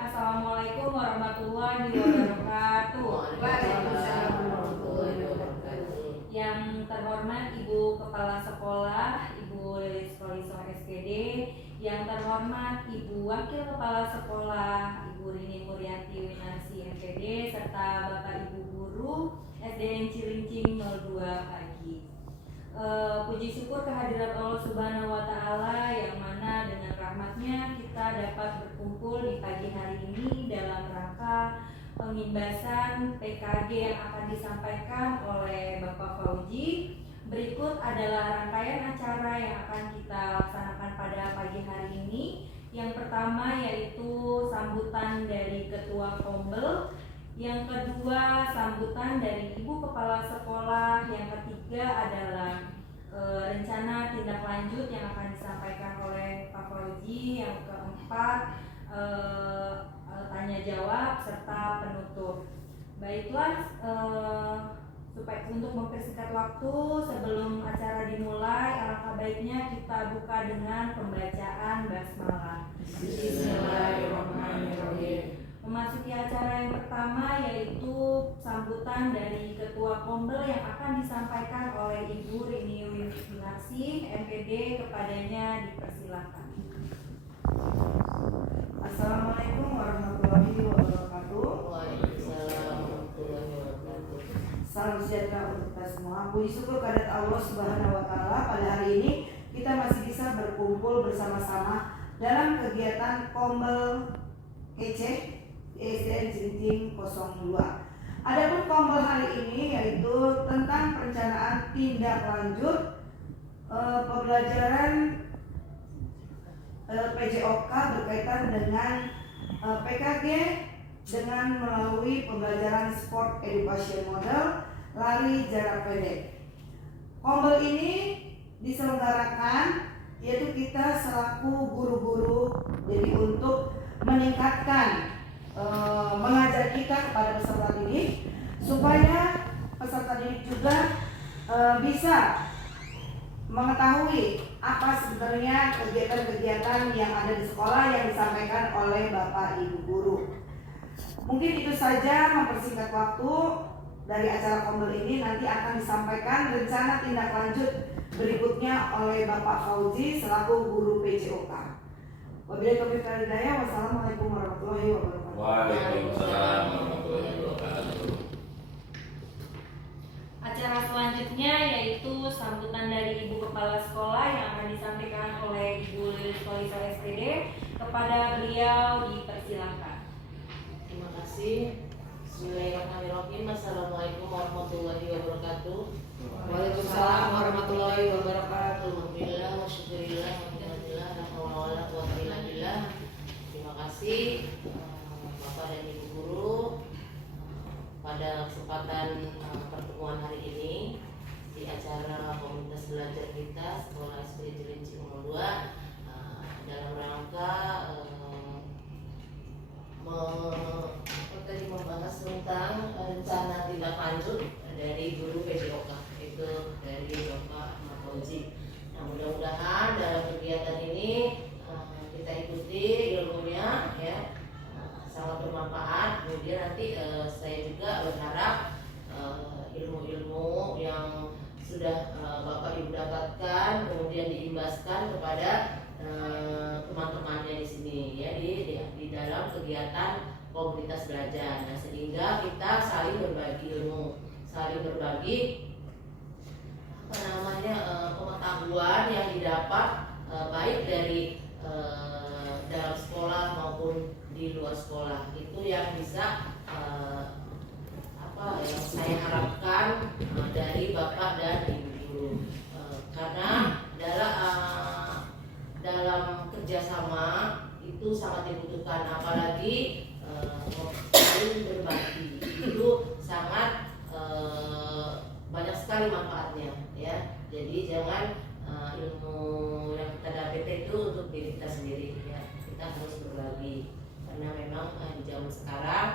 Assalamualaikum warahmatullahi wabarakatuh. Waalaikumsalam warahmatullahi wabarakatuh. Yang terhormat Ibu Kepala Sekolah, Ibu Lilis Koliso SPD. Yang terhormat Ibu Wakil Kepala Sekolah, Ibu Rini Murianti Winarsi MPD, serta Bapak Ibu Guru SDN Cilincing 02 pagi. Puji syukur kehadirat Allah Subhanahu wa Ta'ala, yang mana dengan rahmatnya kita dapat berkumpul di pagi hari ini dalam rangka pengimbasan PKG yang akan disampaikan oleh Bapak Fauji. Berikut adalah rangkaian acara yang akan kita laksanakan pada pagi hari ini. Yang pertama yaitu sambutan dari Ketua Kombel, yang kedua sambutan dari Ibu Kepala Sekolah, yang ketiga adalah rencana tindak lanjut yang akan disampaikan oleh Pak Fauji, yang keempat tanya jawab serta penutup. Baiklah, supaya untuk mempersingkat waktu sebelum acara dimulai, alangkah baiknya kita buka dengan pembacaan basmalah. Bismillahirrahmanirrahim. Memasuki acara yang pertama yaitu sambutan dari Ketua Kombel yang akan disampaikan oleh Ibu Rini Winarsi MPD. Kepadanya dipersilakan. Assalamualaikum warahmatullahi wabarakatuh. Waalaikumsalam warahmatullahi wabarakatuh. Salam sejahtera untuk kita semua. Puji syukur kehadirat Allah Subhanahu wa Ta'ala, pada hari ini kita masih bisa berkumpul bersama-sama dalam kegiatan Kombel EC SDN Cilincing 02. Adapun Kombel hari ini yaitu tentang perencanaan tindak lanjut pembelajaran PJOK berkaitan dengan PKG dengan melalui pembelajaran Sport Education Model lari jarak pendek. Kombel ini diselenggarakan yaitu kita selaku guru-guru, jadi untuk meningkatkan mengajar kita kepada peserta didik supaya peserta didik juga bisa mengetahui apa sebenarnya kegiatan-kegiatan yang ada di sekolah yang disampaikan oleh Bapak Ibu guru. Mungkin itu saja mempersingkat waktu dari acara Kombel ini. Nanti akan disampaikan rencana tindak lanjut berikutnya oleh Bapak Fauji selaku guru PJOK. Wabillahi taufiq wal hidayah. Wassalamualaikum warahmatullahi wabarakatuh. Waalaikumsalam warahmatullahi wabarakatuh. Acara selanjutnya yaitu sambutan dari Ibu Kepala Sekolah yang akan disampaikan oleh Ibu Lilis Koliso SPD. Kepada beliau dipersilakan. Terima kasih. Bismillahirrahmanirrahim. Assalamualaikum warahmatullahi wabarakatuh. Waalaikumsalam warahmatullahi wabarakatuh. Alhamdulillah wa syukurillah wa alhamdulillah la haula wala quwwata illa billah. Terima kasih Bapak dan Ibu guru pada kesempatan pertemuan hari ini di acara komunitas belajar kita Sekolah SD Cilincing 02 dalam rangka membahas tentang rencana tindak lanjut dari guru PJOK, itu dari Bapak Fauji. Nah, mudah-mudahan dalam kegiatan ini kita ikuti ilmunya ya, sangat bermanfaat. Kemudian nanti saya juga berharap ilmu-ilmu yang sudah Bapak Ibu dapatkan kemudian diimbaskan kepada teman-temannya di sini ya, di dalam kegiatan komunitas belajar. Nah, sehingga kita saling berbagi ilmu, saling berbagi pengetahuan yang didapat baik dari dalam sekolah maupun di luar sekolah. Itu yang bisa yang saya harapkan dari Bapak dan Ibu guru, karena dalam kerjasama itu sangat dibutuhkan, apalagi saling berbagi itu sangat banyak sekali manfaatnya ya. Jadi jangan ilmu yang kita dapat itu untuk diri kita sendiri ya, kita harus berbagi, karena memang di zaman sekarang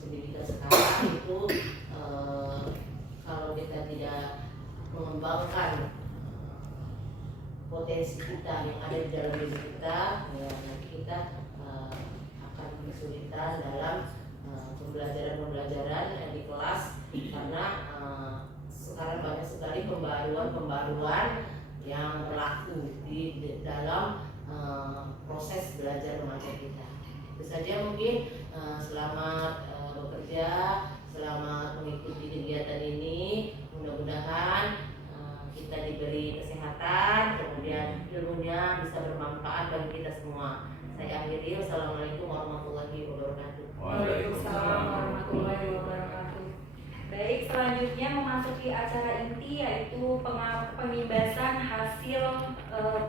pendidikan sekarang itu kalau kita tidak mengembangkan potensi kita yang ada di dalam diri kita ya, nanti kita akan akan kesulitan dalam pembelajaran di kelas karena sekarang banyak sekali pembaruan yang berlaku di dalam proses belajar remaja kita. Itu saja mungkin. Selamat bekerja, selamat mengikuti kegiatan ini. Mudah-mudahan kita diberi kesehatan, kemudian ilmunya bisa bermanfaat bagi kita semua. Saya akhiri. Wassalamualaikum warahmatullahi wabarakatuh. Waalaikumsalam warahmatullahi wabarakatuh. Baik, selanjutnya memasuki acara inti yaitu pengimbasan hasil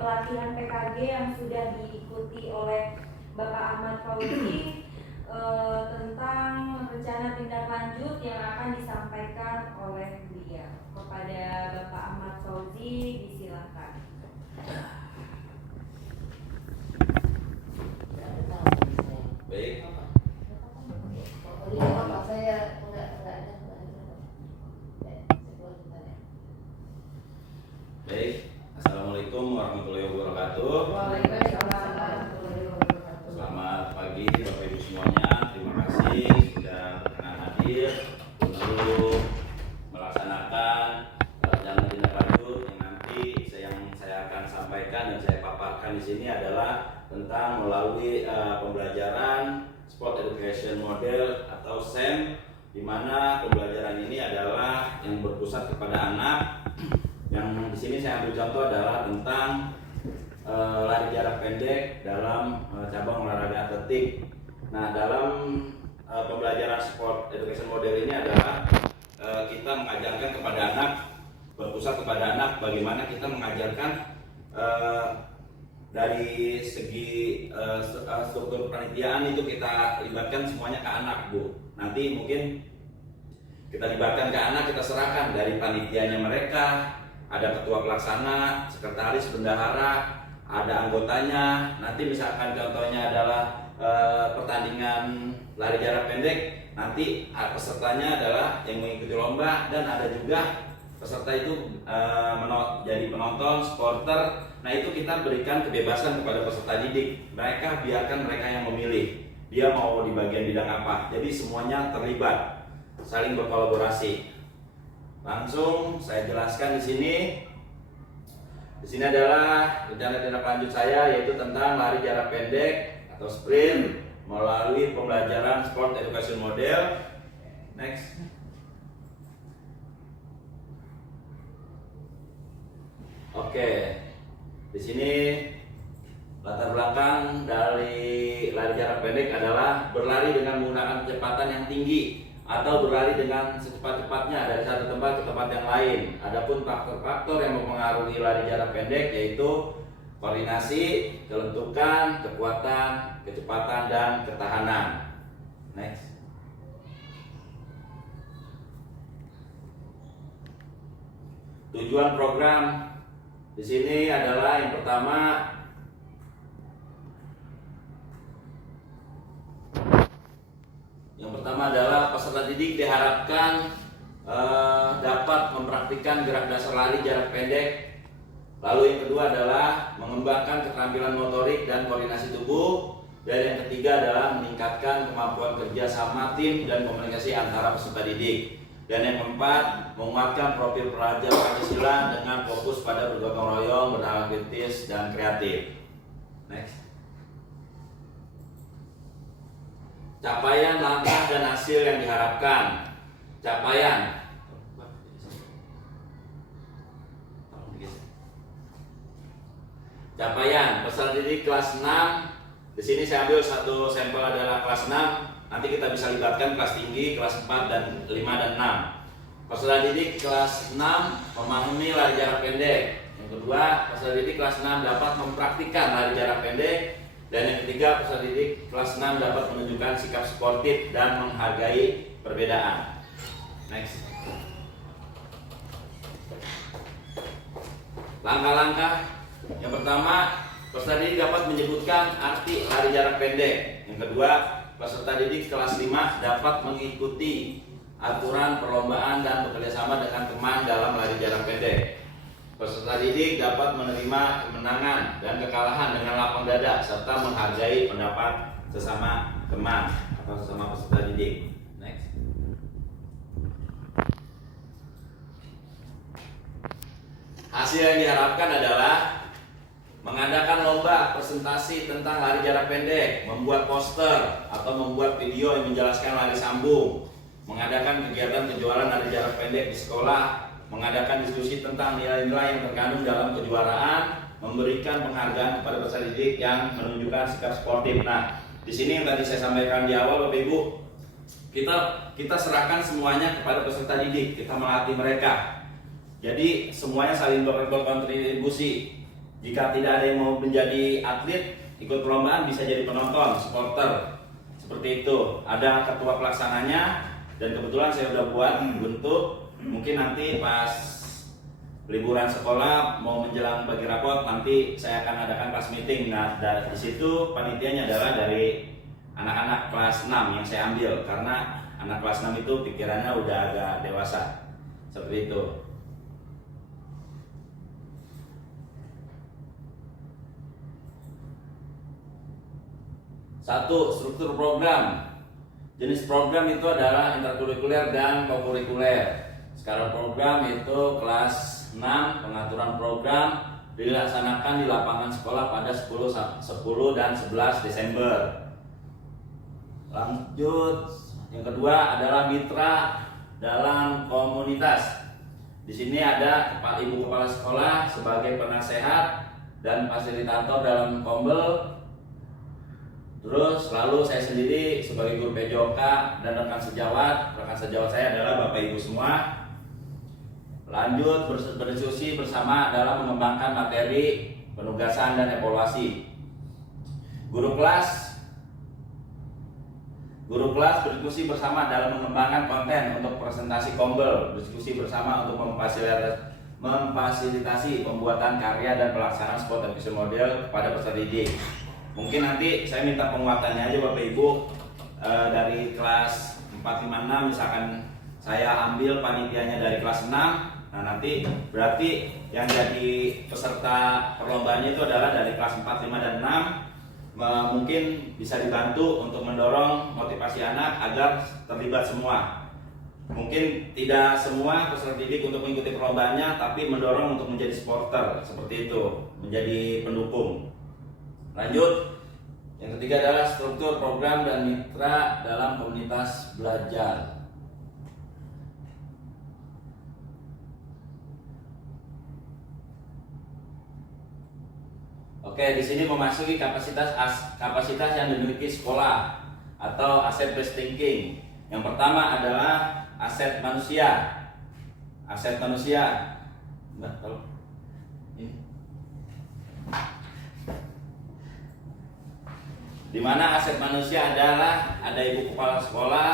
pelatihan PKG yang sudah diikuti oleh Bapak Ahmad Fauzi tentang rencana tindak lanjut yang akan disampaikan oleh beliau. Kepada Bapak Ahmad Fauzi, disilakan. Baik. Baik, Assalamualaikum warahmatullahi wabarakatuh. Selamat pagi Bapak Ibu semuanya. Terima kasih sudah berkenan hadir untuk melaksanakan rencana tindak lanjut yang nanti saya akan sampaikan dan saya paparkan di sini adalah tentang melalui pembelajaran Sport Education Model atau SEM, di mana pembelajaran ini adalah yang berpusat kepada anak. Yang di sini saya ambil contoh adalah tentang lari jarak pendek dalam cabang olahraga atletik. Nah, dalam pembelajaran Sport Education Model ini adalah kita mengajarkan kepada anak, berpusat kepada anak bagaimana kita mengajarkan dari segi struktur panitiaan itu kita libatkan semuanya ke anak, Bu. Nanti mungkin kita libatkan ke anak, kita serahkan dari panitianya mereka. Ada ketua pelaksana, sekretaris, bendahara, ada anggotanya. Nanti misalkan contohnya adalah pertandingan lari jarak pendek, nanti pesertanya adalah yang mengikuti lomba, dan ada juga peserta itu jadi penonton, supporter. Nah, itu kita berikan kebebasan kepada peserta didik. Biarkan mereka yang memilih dia mau di bagian bidang apa. Jadi semuanya terlibat, saling berkolaborasi. Langsung saya jelaskan di sini. Di sini adalah rencana tindak lanjut saya, yaitu tentang lari jarak pendek atau sprint melalui pembelajaran Sport Education Model. Next. Oke. Di sini latar belakang dari lari jarak pendek adalah berlari dengan menggunakan kecepatan yang tinggi atau berlari dengan secepat-cepatnya dari satu tempat ke tempat yang lain. Adapun faktor-faktor yang mempengaruhi lari jarak pendek yaitu koordinasi, kelentukan, kekuatan, kecepatan, dan ketahanan. Next. Tujuan program di sini adalah yang pertama, adalah peserta didik diharapkan dapat mempraktikkan gerak dasar lari jarak pendek. Lalu yang kedua adalah mengembangkan keterampilan motorik dan koordinasi tubuh. Dan yang ketiga adalah meningkatkan kemampuan kerja sama tim dan komunikasi antara peserta didik. Dan yang keempat, menguatkan profil pelajar Pancasila dengan fokus pada bergotong royong, bernalar kritis, dan kreatif. Next. Capaian, langkah, dan hasil yang diharapkan. Capaian. Capaian peserta didik kelas 6. Di sini saya ambil satu sampel adalah kelas 6. Nanti kita bisa libatkan kelas tinggi, kelas 4 dan 5 dan 6. Peserta didik kelas 6 memahami lari jarak pendek. Yang kedua, peserta didik kelas 6 dapat mempraktikkan lari jarak pendek. Dan yang ketiga, peserta didik kelas 6 dapat menunjukkan sikap sportif dan menghargai perbedaan. Next. Langkah-langkah. Yang pertama, peserta didik dapat menyebutkan arti lari jarak pendek. Yang kedua, peserta didik kelas 5 dapat mengikuti aturan perlombaan dan bekerjasama dengan teman dalam lari jarak pendek. Peserta didik dapat menerima kemenangan dan kekalahan dengan lapang dada serta menghargai pendapat sesama teman atau sesama peserta didik. Next. Hasil yang diharapkan adalah mengadakan lomba presentasi tentang lari jarak pendek, membuat poster atau membuat video yang menjelaskan lari sambung, mengadakan kegiatan kejuaraan lari jarak pendek di sekolah, mengadakan diskusi tentang nilai-nilai yang terkandung dalam kejuaraan, memberikan penghargaan kepada peserta didik yang menunjukkan sikap sportif. Nah, di sini yang tadi saya sampaikan di awal, Bapak Ibu, kita serahkan semuanya kepada peserta didik, kita melatih mereka. Jadi semuanya saling berkontribusi. Jika tidak ada yang mau menjadi atlet, ikut perlombaan, bisa jadi penonton, supporter. Seperti itu. Ada ketua pelaksananya dan kebetulan saya sudah buat bentuk. Mungkin nanti pas liburan sekolah mau menjelang bagi rapot, nanti saya akan adakan kelas meeting. Nah, di situ panitianya adalah dari anak-anak kelas 6 yang saya ambil, karena anak kelas 6 itu pikirannya udah agak dewasa. Seperti itu. Satu, struktur program. Jenis program itu adalah interkurikuler dan kokurikuler. Skala program itu kelas 6, pengaturan program dilaksanakan di lapangan sekolah pada 10 dan 11 Desember. Lanjut, yang kedua adalah mitra dalam komunitas. Di sini ada ibu kepala sekolah sebagai penasehat dan fasilitator dalam kombel. Terus lalu saya sendiri sebagai guru PJOK dan rekan sejawat. Rekan sejawat saya adalah Bapak Ibu semua. Lanjut berdiskusi bersama dalam mengembangkan materi, penugasan dan evaluasi. Guru kelas berdiskusi bersama dalam mengembangkan konten untuk presentasi kombel, berdiskusi bersama untuk memfasilitasi pembuatan karya dan pelaksanaan sport dan visual model kepada peserta didik. Mungkin nanti saya minta penguatannya aja Bapak Ibu, dari kelas 4, 5, 6 misalkan saya ambil panitianya dari kelas 6. Nah, nanti berarti yang jadi peserta perlombaannya itu adalah dari kelas 4, 5, dan 6. Mungkin bisa dibantu untuk mendorong motivasi anak agar terlibat semua. Mungkin tidak semua peserta didik untuk mengikuti perlombaannya, tapi mendorong untuk menjadi supporter, seperti itu, menjadi pendukung. Lanjut, yang ketiga adalah struktur program dan mitra dalam komunitas belajar. Oke, di sini memasuki kapasitas yang dimiliki sekolah atau aset based thinking. Yang pertama adalah aset manusia. Aset manusia. Nah, kalau ini. Di mana aset manusia adalah ada ibu kepala sekolah,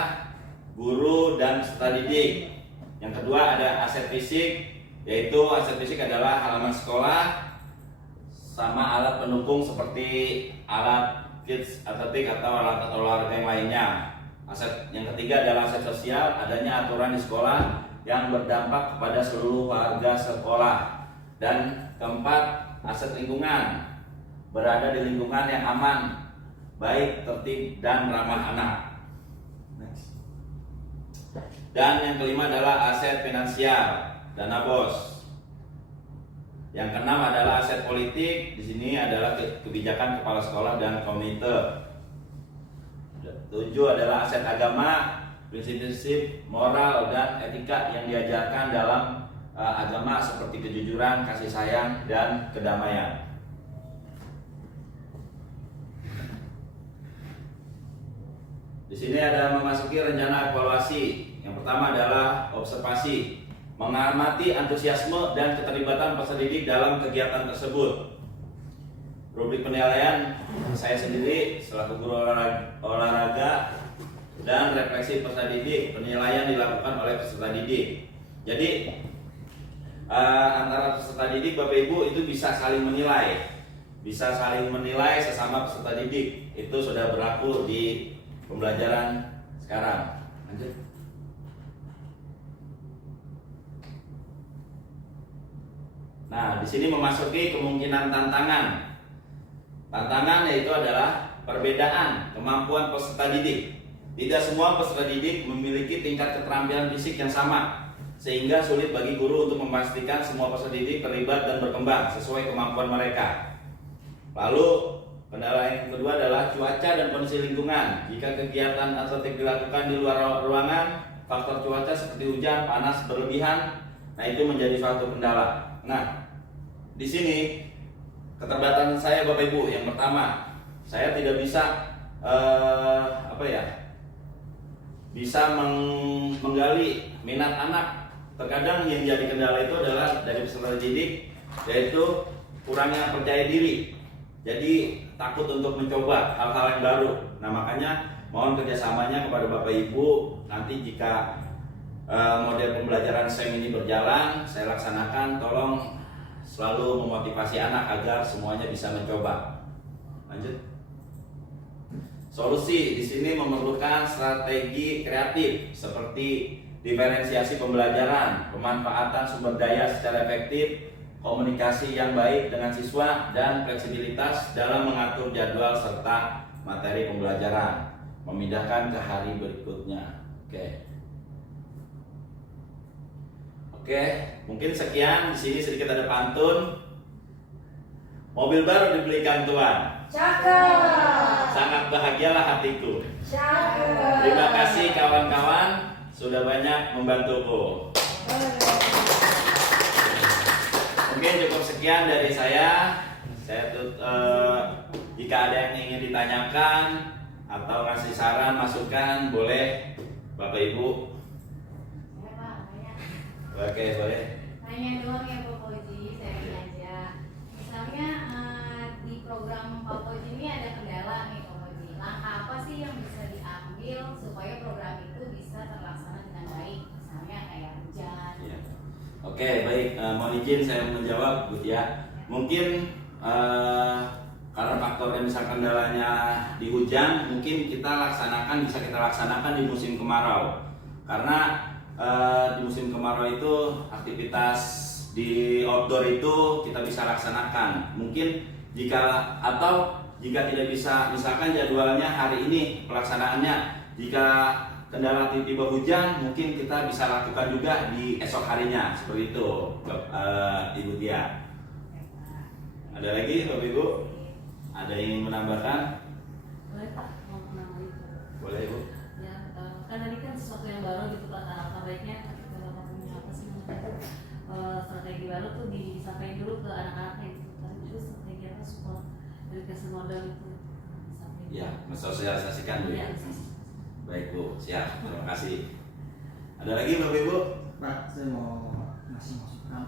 guru, dan peserta didik. Yang kedua ada aset fisik, yaitu aset fisik adalah halaman sekolah sama alat pendukung seperti alat kids atletik atau alat olahraga yang lainnya. Aset yang ketiga adalah aset sosial, adanya aturan di sekolah yang berdampak kepada seluruh warga sekolah. Dan keempat, aset lingkungan, berada di lingkungan yang aman, baik, tertib, dan ramah anak. Next. Dan yang kelima adalah aset finansial, dana bos. Yang keenam adalah aset politik. Di sini adalah kebijakan kepala sekolah dan komite. 7 adalah aset agama, prinsip-prinsip moral dan etika yang diajarkan dalam agama seperti kejujuran, kasih sayang, dan kedamaian. Di sini ada memasuki rencana evaluasi. Yang pertama adalah observasi, mengamati antusiasme dan keterlibatan peserta didik dalam kegiatan tersebut. Rubrik penilaian, saya sendiri selaku guru olahraga dan refleksi peserta didik, penilaian dilakukan oleh peserta didik. Jadi antara peserta didik Bapak Ibu itu bisa saling menilai, sesama peserta didik. Itu sudah berlaku di pembelajaran sekarang. Lanjut. Nah, di sini memasuki kemungkinan tantangan. Tantangan yaitu adalah perbedaan kemampuan peserta didik. Tidak semua peserta didik memiliki tingkat keterampilan fisik yang sama, sehingga sulit bagi guru untuk memastikan semua peserta didik terlibat dan berkembang sesuai kemampuan mereka. Lalu kendala yang kedua adalah cuaca dan kondisi lingkungan. Jika kegiatan atletik dilakukan di luar ruangan, faktor cuaca seperti hujan, panas berlebihan, nah itu menjadi suatu kendala. Nah, di sini keterbatasan saya Bapak Ibu, yang pertama, saya tidak bisa bisa menggali minat anak. Terkadang yang jadi kendala itu adalah dari peserta didik, yaitu kurangnya percaya diri. Jadi takut untuk mencoba hal-hal yang baru. Nah, makanya mohon kerjasamanya kepada Bapak Ibu. Nanti jika model pembelajaran SEM ini berjalan, saya laksanakan, tolong selalu memotivasi anak agar semuanya bisa mencoba. Lanjut. Solusi di sini memerlukan strategi kreatif seperti diferensiasi pembelajaran, pemanfaatan sumber daya secara efektif, komunikasi yang baik dengan siswa, dan fleksibilitas dalam mengatur jadwal serta materi pembelajaran, memindahkan ke hari berikutnya. Oke, mungkin sekian. Di sini sedikit ada pantun. Mobil baru dibelikan Tuan, Cakep. sangat bahagialah hatiku. Cakep. Terima kasih kawan-kawan sudah banyak membantuku. Mungkin cukup sekian dari saya. Jika ada yang ingin ditanyakan atau ngasih saran, masukan, boleh Bapak Ibu. Saya Pak, tanya. Oke, boleh. Tanya doang ya Pak Koji, saya ingin aja. Misalnya di program Pak Koji ini ada kendala nih Pak Koji. Langkah apa sih yang bisa diambil supaya program itu bisa terlaksana dengan baik? Misalnya kayak hujan. Ya. Oke, baik. Mohon izin saya menjawab, Bu ya. Mungkin karena faktor yang bisa kendalanya di hujan, mungkin bisa kita laksanakan di musim kemarau. Karena di musim kemarau itu aktivitas di outdoor itu kita bisa laksanakan. Mungkin jika tidak bisa, misalkan jadwalnya hari ini pelaksanaannya, jika kendala tiba-tiba hujan, mungkin kita bisa lakukan juga di esok harinya, seperti itu, Ibu Tia. Ada lagi Bapak Ibu? Ada yang ingin menambahkan? Boleh Pak, mau menambah itu. Boleh Ibu. Ya, kan tadi kan sesuatu yang baru gitu Pak. Alangkah baiknya kita punya apa sih namanya strategi baru tuh disampaikan dulu ke anak-anaknya gitu. Tapi juga strategi apa support education model itu disampaikan. Ya, mensosialisasikan Bu. Ya, Baik Bu, siap. Terima kasih. Ada lagi Bapak Ibu? Pak, saya mau ngasih masukan.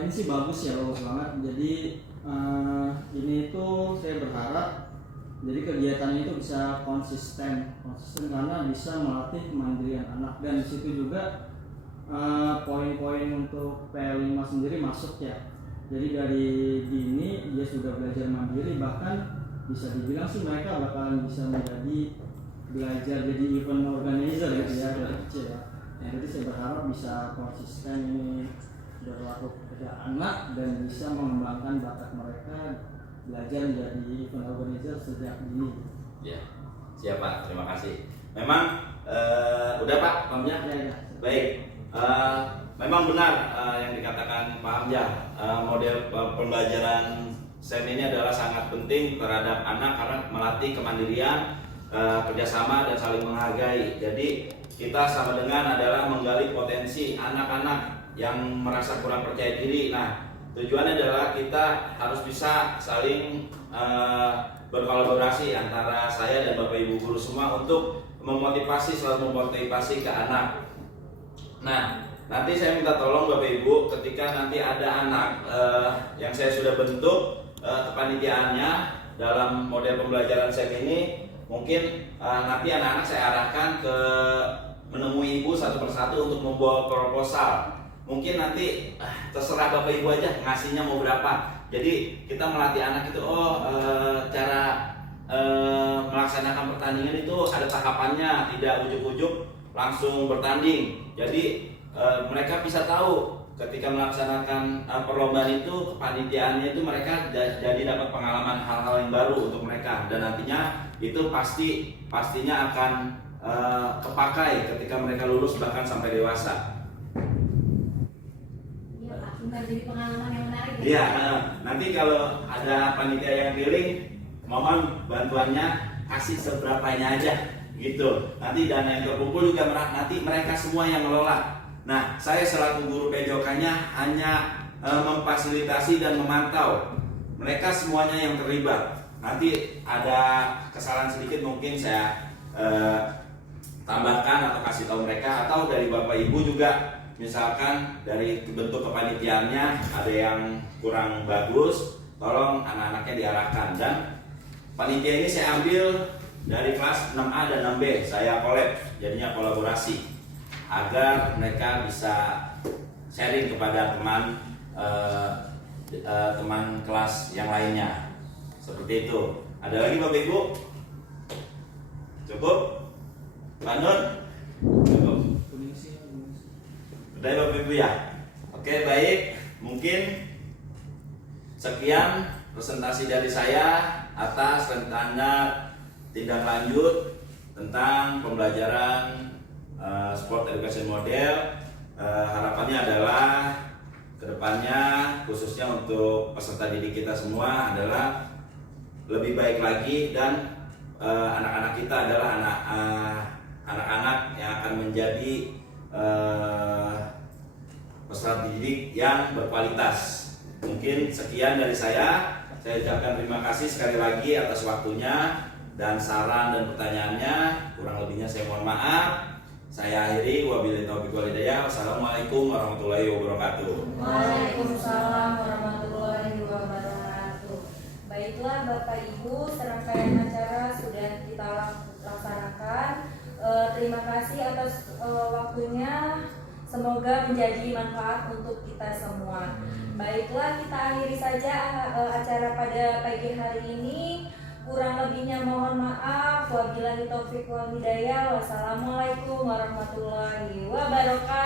Ini sih bagus ya, bagus banget. Jadi ini tuh saya berharap jadi kegiatan itu bisa konsisten karena bisa melatih kemandirian anak, dan di situ juga poin-poin untuk PL5 sendiri masuk ya. Jadi dari dini dia sudah belajar mandiri, bahkan bisa dibilang sih mereka bakalan bisa belajar jadi event organizer gitu ya dari kecil ya. Jadi saya berharap bisa konsisten ini berlaku kepada anak dan bisa mengembangkan bakat mereka belajar menjadi event organizer sejak dini. Ya, siap Pak. Terima kasih. Memang udah Pak, Hamzah? Ya. Baik. Memang benar yang dikatakan Pak Hamzah. Model pembelajaran SEM ini adalah sangat penting terhadap anak karena melatih kemandirian, kerjasama, dan saling menghargai. Jadi kita sama dengan adalah menggali potensi anak-anak yang merasa kurang percaya diri. Nah, tujuannya adalah kita harus bisa saling berkolaborasi antara saya dan Bapak Ibu guru semua untuk selalu memotivasi ke anak. Nah, nanti saya minta tolong Bapak Ibu ketika nanti ada anak yang saya sudah bentuk kepanitiaannya dalam model pembelajaran SEM ini, mungkin nanti anak-anak saya arahkan ke menemui ibu satu persatu untuk membawa proposal. Mungkin nanti terserah Bapak Ibu aja ngasihnya mau berapa. Jadi kita melatih anak itu cara melaksanakan pertandingan itu ada tahapannya, tidak ujuk-ujuk langsung bertanding. Jadi mereka bisa tahu ketika melaksanakan perlombaan itu, kepanitiaannya itu mereka jadi dapat pengalaman hal-hal yang baru untuk mereka, dan nantinya itu pastinya akan kepakai ketika mereka lulus bahkan sampai dewasa. Iya Pak, benar, jadi pengalaman yang menarik. Iya, nanti kalau ada panitia yang keliling, mohon bantuannya kasih seberapanya aja gitu. Nanti dana yang terkumpul juga nanti mereka semua yang ngelola. Nah, saya selaku guru PJOK-nya hanya memfasilitasi dan memantau. Mereka semuanya yang terlibat. Nanti ada kesalahan sedikit mungkin saya tambahkan atau kasih tahu mereka, atau dari Bapak Ibu juga, misalkan dari bentuk kepanitiaannya ada yang kurang bagus, tolong anak-anaknya diarahkan. Dan panitia ini saya ambil dari kelas 6A dan 6B, saya collab, jadinya kolaborasi agar mereka bisa sharing kepada teman kelas yang lainnya. Seperti itu. Ada lagi Bapak Ibu? Cukup? Pak Nur? Cukup. Udah Bapak Ibu ya? Oke, baik. Mungkin sekian presentasi dari saya atas tentang tindak lanjut tentang pembelajaran sport education model. Harapannya adalah kedepannya, khususnya untuk peserta didik kita semua, adalah lebih baik lagi, dan anak-anak kita adalah anak-anak yang akan menjadi peserta didik yang berkualitas. Mungkin sekian dari saya. Saya ucapkan terima kasih sekali lagi atas waktunya dan saran dan pertanyaannya. Kurang lebihnya saya mohon maaf. Saya akhiri, wabillahi taufiq wal hidayah. Wassalamualaikum warahmatullahi wabarakatuh. Waalaikumsalam warahmatullahi wabarakatuh. Baiklah Bapak Ibu, serangkaian acara sudah kita laksanakan. Terima kasih atas waktunya. Semoga menjadi manfaat untuk kita semua. Baiklah, kita akhiri saja acara pada pagi hari ini. Kurang lebihnya mohon maaf. Wabillahi taufiq wal hidayah. Wassalamualaikum warahmatullahi wabarakatuh.